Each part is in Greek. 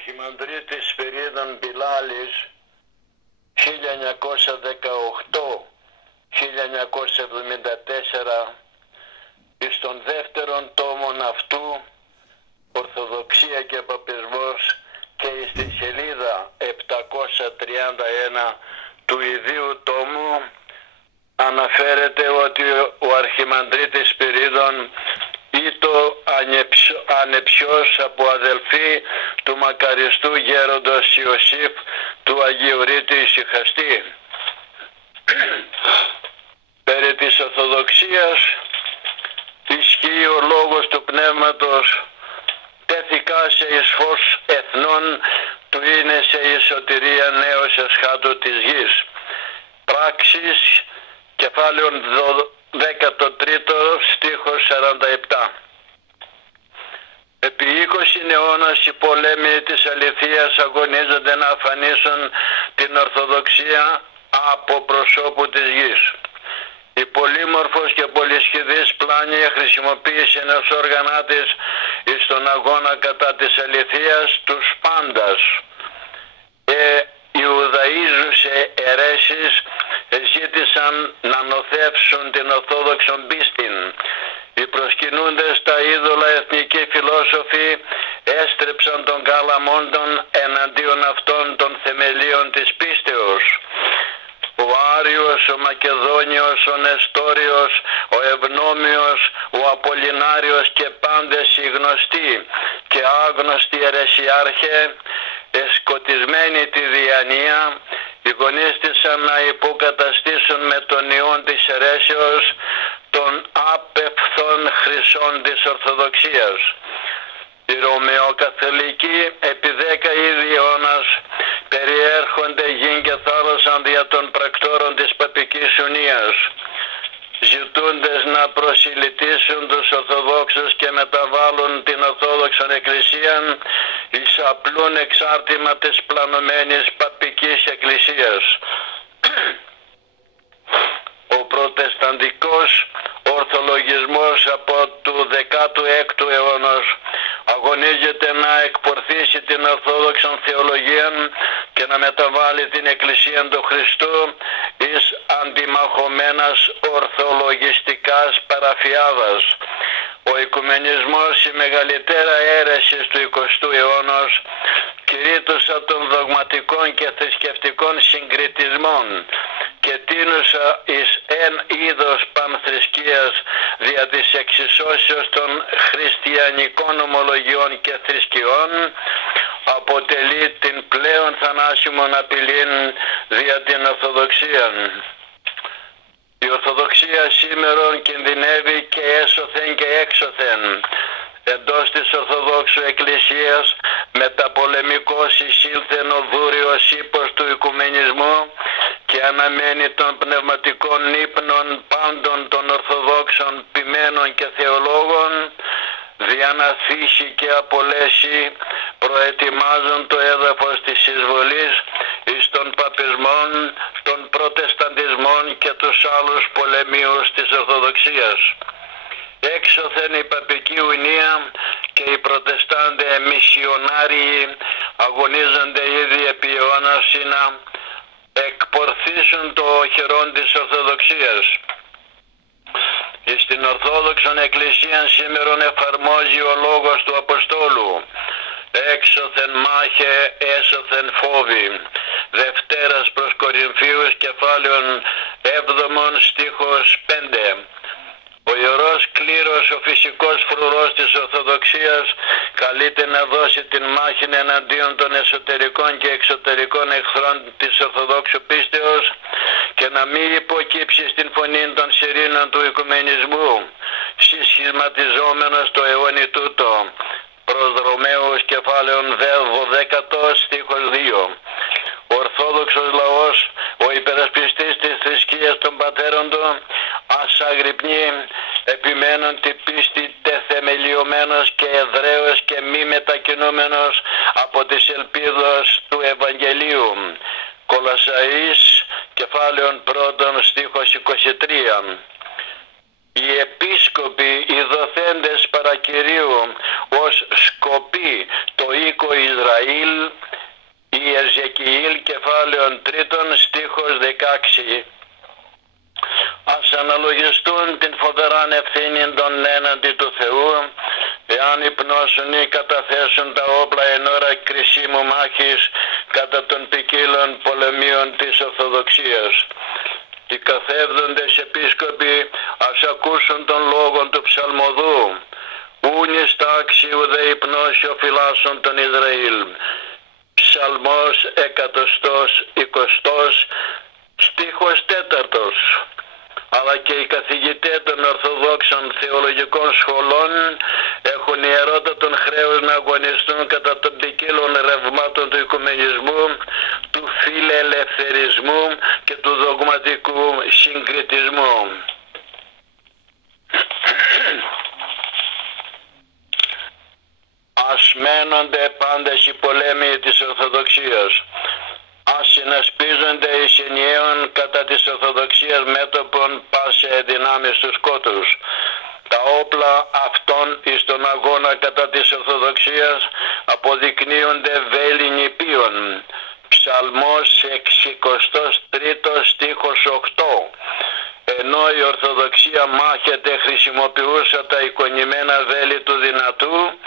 Αρχιμανδρίτης Σπυρίδων Μπιλάλης 1978-1974 εις τον δεύτερον τόμον αυτού Ορθοδοξία και Παπισμός και εις τη σελίδα 731 του ιδίου τόμου αναφέρεται ότι ο Αρχιμανδρίτης Σπυρίδων ήτο ανεψιός από αδελφή του μακαριστού γέροντος Ιωσήφ του Αγιορείτη Ησυχαστή. Περί της Ορθοδοξίας ισχύει ο λόγος του Πνεύματος τέθηκα σε εις φως εθνών του είναι σε εις σωτηρία νέος εσχάτου της γης. Πράξεις κεφάλαιον 13 στίχος 47. Επί 20 αιώνας οι πολέμοι της αληθείας αγωνίζονται να αφανίσουν την Ορθοδοξία από προσώπου της γης. Η πολύμορφος και πολυσχηδής πλάνια χρησιμοποίησε ενός όργανα της εις τον αγώνα κατά της αληθείας τους πάντας. Ιουδαΐζουσε αιρέσεις ζήτησαν να νοθεύσουν την Ορθόδοξον πίστην. Οι προσκυνούντες τα είδωλα εθνικοί φιλόσοφοι έστρεψαν τον καλαμόντων εναντίον αυτών των θεμελίων της πίστεως. Ο Άριος, ο Μακεδόνιος, ο Νεστόριος, ο Ευνόμιος, ο Απολινάριος και πάντες οι γνωστοί και άγνωστοι αιρεσιάρχε, εσκοτισμένοι τη διανοία, εικονίστησαν να υποκαταστήσουν με τον ιόν της αιρέσεως των άπευθων χρυσών της Ορθοδοξίας. Οι Ρωμαιοκαθολικοί επί 10 ήδη αιώνας περιέρχονται γην και θάλασσαν δια των πρακτόρων της Παπικής Ουνίας, ζητούντες να προσιλητήσουν τους Ορθοδόξους και μεταβάλουν την Ορθόδοξον Εκκλησία εις απλούν εξάρτημα της πλανωμένης Παπικής Εκκλησίας. Ο προτεσταντικός ορθολογισμός από του 16ου αιώνος αγωνίζεται να εκπορθήσει την Ορθόδοξον θεολογία και να μεταβάλει την Εκκλησία του Χριστού εις αντιμαχωμένας ορθολογιστικάς παραφιάδας. Ο οικουμενισμός, η μεγαλύτερα αίρεση του 20ου αιώνος, κηρύττουσα των δογματικών και θρησκευτικών συγκριτισμών και τίνουσα εις εν είδος πανθρησκείας δια της εξισώσεως των χριστιανικών ομολογιών και θρησκειών, αποτελεί την πλέον θανάσιμον απειλήν δια την Ορθοδοξία. Η Ορθοδοξία σήμερον κινδυνεύει και έσωθεν και έξωθεν. Εντός της Ορθοδόξου Εκκλησίας μεταπολεμικός εισήλθεν ο δούριος ύπος του οικουμενισμού και αναμένει των πνευματικών ύπνων πάντων των Ορθοδόξων ποιμένων και θεολόγων δια να θύσει και απολέσει προετοιμάζουν το έδαφος της εισβολής εις των παπισμών, των προτεσταντισμών και τους άλλους πολεμίους της Ορθοδοξίας. Έξωθεν η Παπική Ουνία και οι προτεστάντε μισιονάριοι αγωνίζονται ήδη επί αιώνας να εκπορθήσουν το οχυρόν της Ορθοδοξίας. Στην Ορθόδοξον Εκκλησία σήμερον εφαρμόζει ο λόγος του Αποστόλου. Έξωθεν μάχε, έσωθεν φόβοι. Δευτέρας προς Κορινθίους κεφάλαιον 7 στίχος 5. Ο Ιερός Κλήρος, ο φυσικός φρουρός της Ορθοδοξίας, καλείται να δώσει την μάχη εναντίον των εσωτερικών και εξωτερικών εχθρών της Ορθοδόξου πίστεως και να μην υποκύψει στην φωνή των σιρήνων του οικουμενισμού, συσχηματιζόμενος το αιώνι τούτο. Προς Ρωμαίους κεφάλαιον 12 στίχος 2. Ο Ορθόδοξος λαός, ο υπερασπιστής της θρησκείας των πατέρων του, ας αγρυπνεί επιμένουν την πίστη τεθεμελιωμένος και εδραίος και μη μετακινούμενος από τις ελπίδες του Ευαγγελίου. Κολασσαής κεφάλαιον 1 στίχος 23. Οι επίσκοποι, οι δοθέντες παρακυρίου ως σκοποί το οίκο Ισραήλ Εζεκιήλ κεφάλαιον 3 στίχος 16. Ας αναλογιστούν την φοβεράν ευθύνη των έναντι του Θεού, εάν υπνώσουν ή καταθέσουν τα όπλα εν ώρα κρισίμου μάχης κατά των ποικίλων πολεμίων της Ορθοδοξίας. Οι καθεύδοντες επίσκοποι ας ακούσουν τον λόγον του ψαλμοδού. Ούν εις τάξη ουδέ υπνώσιο φυλάσσον τον Ισραήλ. Ψαλμός 120, στίχος 4. Αλλά και οι καθηγητές των Ορθοδόξων θεολογικών σχολών έχουν ιερότατον χρέος να αγωνιστούν κατά των ποικίλων ρευμάτων του οικουμενισμού, του φιλελευθερισμού και του δογματικού συγκριτισμού. Ας μένονται πάντες οι πολέμοι της Ορθοδοξίας. Ας συνασπίζονται εις ενιαίων κατά της Ορθοδοξίας μέτωπον πάσε δυνάμεις τους σκότους. Τα όπλα αυτών εις τον αγώνα κατά της Ορθοδοξίας αποδεικνύονται βέλη νηπίων. Ψαλμός 63 στίχος 8. Ενώ η Ορθοδοξία μάχεται χρησιμοποιούσα τα εικονημένα βέλη του δυνατού,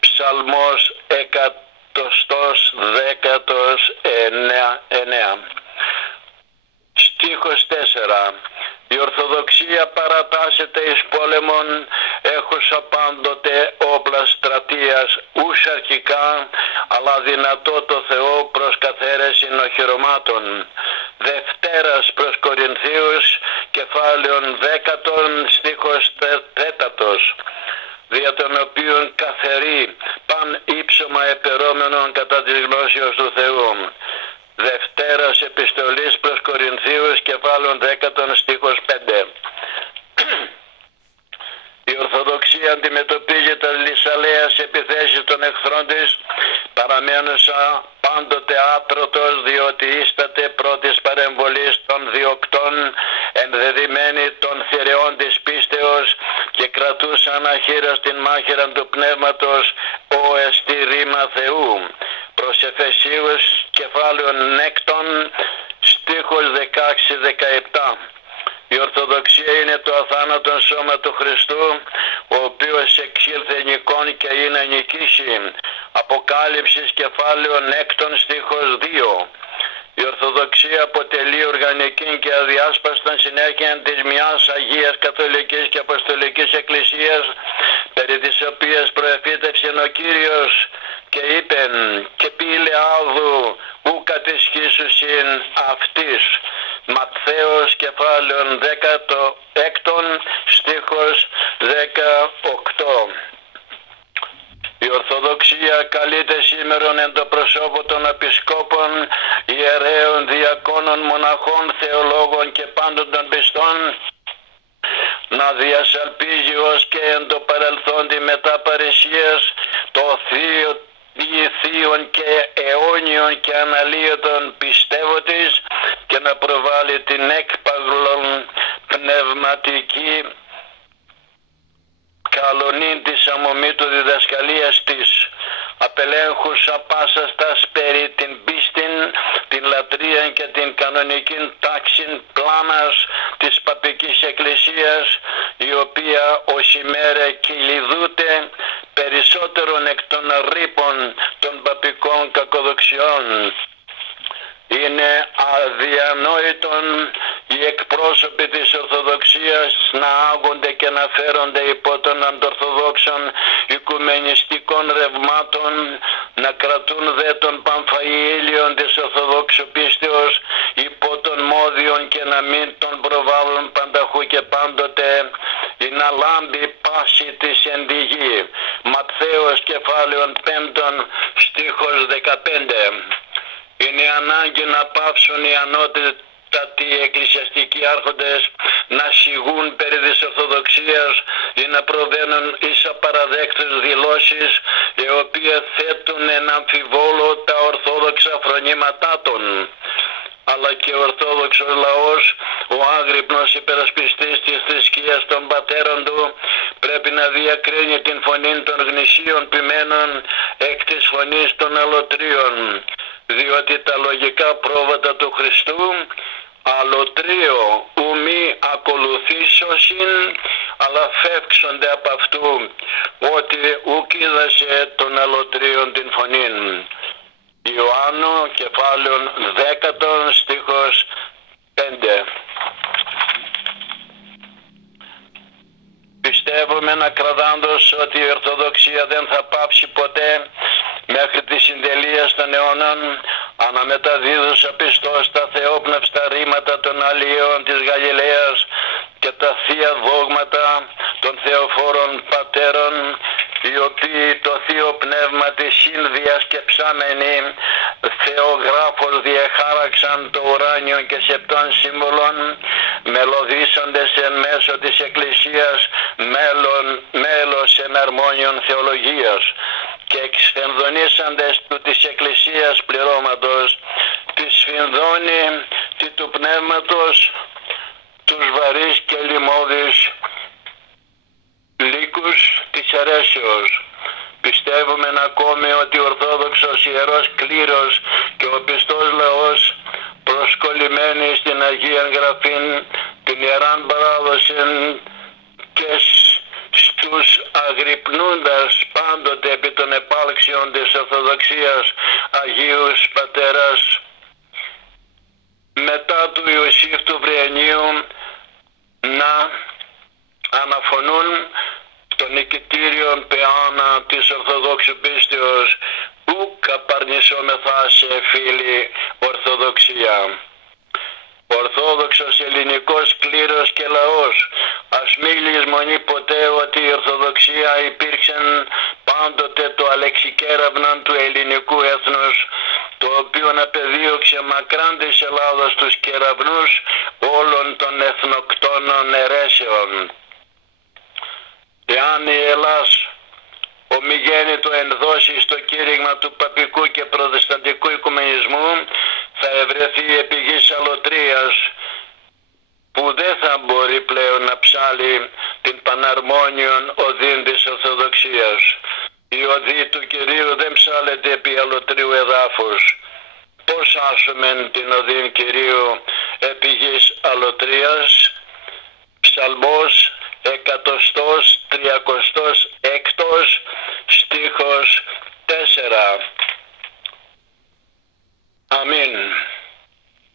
Ψαλμός 119. Στίχος 4. Η Ορθοδοξία παρατάσσεται εις πόλεμον, έχουσα πάντοτε όπλα στρατείας, ους αρχικά, αλλά δυνατό το Θεό προς καθαίρεσιν οχυρωμάτων. Δευτέρας προς Κορινθίους, κεφάλαιον 10, στίχος 4. Δια των οποίων καθερεί παν ύψωμα επερόμενον κατά της γνώσεως του Θεού. Δευτέρας επιστολής προς Κορινθίους, κεφάλαιον 10, στίχος 5. Η Ορθοδοξία αντιμετωπίζει τα λυσαλέας επιθέσεις των εχθρών της, παραμένουσα πάντοτε άτρωτος, διότι ίσταται πρώτης παρεμβολής των διοκτών, ενδεδειμένη των θηρεών της πίστεως και κρατούσαν αχύρας την μάχηρα του πνεύματος, ο εστί ρήμα Θεού. Προς Εφεσίους, κεφάλαιον 6, στίχος 16-17. Η Ορθοδοξία είναι το αθάνατον σώμα του Χριστού, ο οποίος εξήλθε νικών και είναι νικήσει. Αποκάλυψης κεφάλαιον 6, στίχος 2. Η Ορθοδοξία αποτελεί οργανική και αδιάσπαστα συνέχεια της μιας Αγίας Καθολικής και Αποστολικής Εκκλησίας, περί της οποίας προεφήτευσε ο Κύριος και είπεν «Και πήλε άδου ου κατησχίσουσιν αυτής». Ματθαίος κεφάλαιον 16, στίχος 18. Η Ορθοδοξία καλείται σήμερον εν το προσώπο των επισκόπων, ιερέων, διακόνων, μοναχών, θεολόγων και πάντων των πιστών να διασαλπίζει ως και εν το παρελθόντι μετά παρησίας το θείον και αιώνιον και αναλύωτον πιστεύω της και να προβάλλει την έκπαγλον πνευματική καλονήν της αμομήτου διδασκαλίας της, απελέγχουσα πάσα στας περί την πίστην, την λατρεία και την κανονική τάξην πλάνας της παπικής εκκλησίας, η οποία ως ημέρα κυλιδούται περισσότερον εκ των ρήπων των παπικών κακοδοξιών. Είναι αδιανόητον οι εκπρόσωποι της Ορθοδοξίας να άγονται και να φέρονται υπό των αντορθοδόξων οικουμενιστικών ρευμάτων, να κρατούν δε των Παμφαΐλιων της Ορθοδόξου πίστεως υπό των μόδιων και να μην τον προβάλλουν πανταχού και πάντοτε, ή να λάμπει πάση της εν τη γη. Ματθαίος κεφάλαιον 5, στίχος 15. Είναι ανάγκη να πάψουν οι ανώτατοι εκκλησιαστικοί άρχοντες να σιγούν περί της Ορθοδοξίας ή να προβαίνουν εις απαραδέκτες δηλώσεις, οι οποίες θέτουν εν αμφιβόλο τα ορθόδοξα φρονήματά των. Αλλά και ο Ορθόδοξος λαός, ο άγρυπνος υπερασπιστής της θρησκείας των πατέρων του, πρέπει να διακρίνει την φωνή των γνησίων ποιμένων εκ της φωνής των αλωτρίων, διότι τα λογικά πρόβατα του Χριστού αλωτρίο ου μη ακολουθήσωσιν, αλλά φεύξονται από αυτού, ότι ουκ είδασε των αλωτρίων την φωνήν. Ιωάννου κεφάλαιον 10 στίχος 5. Πιστεύουμε ακραδάντως ότι η Ορθοδοξία δεν θα πάψει ποτέ μέχρι τη συντελεία των αιώνων, αναμεταδίδουσα πιστός τα θεόπνευστα ρήματα των αλλιέων της Γαλιλαίας και τα θεία δόγματα των θεοφόρων πατέρων, οι οποίοι το θείο πνεύμα της συνδιασκεψάμενοι θεογράφος διεχάραξαν το ουράνιο και σεπτών σύμβολων, μελωδήσαντες εν μέσω της Εκκλησίας μέλος εναρμόνιων θεολογίας και εξφενδονήσαντες του της Εκκλησίας πληρώματος, τη σφινδώνει τη του πνεύματος, τους βαρύς και λιμώδεις λύκους της αιρέσεως. Πιστεύουμε ακόμη ότι ο Ορθόδοξος Ιερός Κλήρος και ο πιστός λαός, προσκολλημένοι στην Αγία Γραφήν, την Ιεράν Παράδοση και στους αγρυπνούντας πάντοτε επί των επάλξεων της Ορθοδοξίας Αγίους Πατέρας, μετά του Ιωσήφ του Βρυενίου, να αναφωνούν το νικητήριον πεάνα της Ορθοδόξου πίστεως, ουκ απαρνησόμεθα σε φίλη Ορθοδοξία. Ορθόδοξος ελληνικός κλήρος και λαός, ας μη λησμονεί ποτέ ότι η Ορθοδοξία υπήρξε πάντοτε το αλεξικέραυναν του ελληνικού έθνους, το οποίο απεδίωξε μακράν της Ελλάδος τους κεραυνούς όλων των εθνοκτόνων αιρέσεων. Εάν η Ελλάς ομιγέννητο ενδώσει στο κήρυγμα του παπικού και προτεσταντικού οικουμενισμού, θα ευρεθεί επί γης αλωτρίας, που δεν θα μπορεί πλέον να ψάλει την παναρμόνιον οδύν της Ορθοδοξίας. Η οδή του Κυρίου δεν ψάλεται επί αλωτρίου εδάφους. Πώς άσομεν την οδύν Κυρίου επί γης αλωτρίας? Ψαλμός 136 στίχος 4.